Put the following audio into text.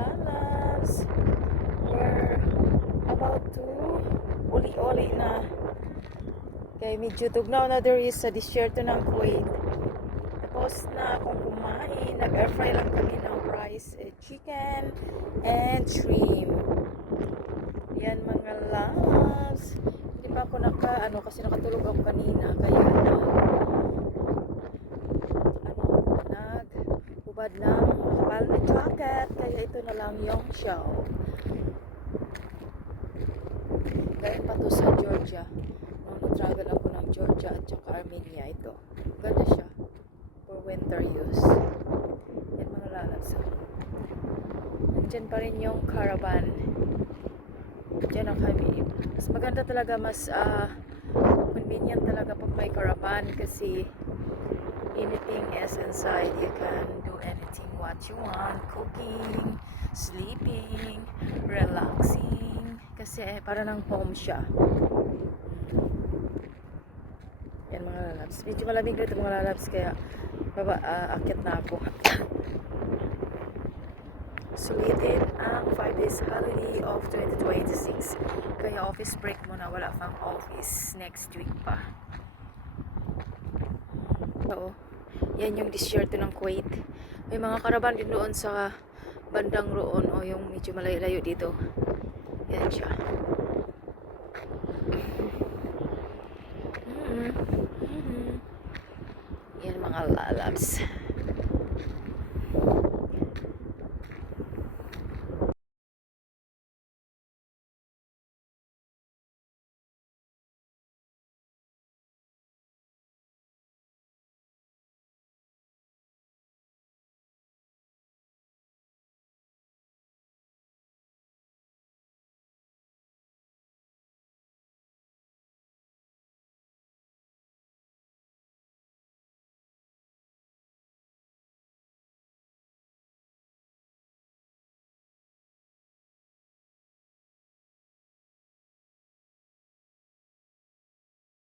lalabs. We're about to uli-uli na. Kaya medyo tugnaw na there is sa disyerto ng Kuwait. Tapos na akong kumain. Nag-air fry lang kami ng rice, chicken, and shrimp. Yan mga loves. Hindi pa ako kasi nakatulog ako kanina. Kaya naghubad ng makapal na jacket. Kaya ito na lang yung show. Galing pa to sa Georgia. Nung na-travel ako ng Georgia at saka Armenia ito. Ganda siya. For winter use. Yan mga lalabs. Nandyan pa rin yung caravan. Diyan ang kami. Mas maganda talaga, mas convenient talaga pag may caravan kasi anything is inside. You can do anything what you want. Cooking, sleeping, relaxing. Kasi para ng home siya. Yan mga lalabs. Medyo malamig dito mga lalabs kaya akit na ako. Sulitin ang 5 days holiday of 2026. Kaya office break muna. Wala pang office next week pa. So, yan yung disyerto ng Kuwait. May mga karavan din doon sa bandang roon o yung medyo malayo-layo dito. Yan siya. Yan mga lalabs.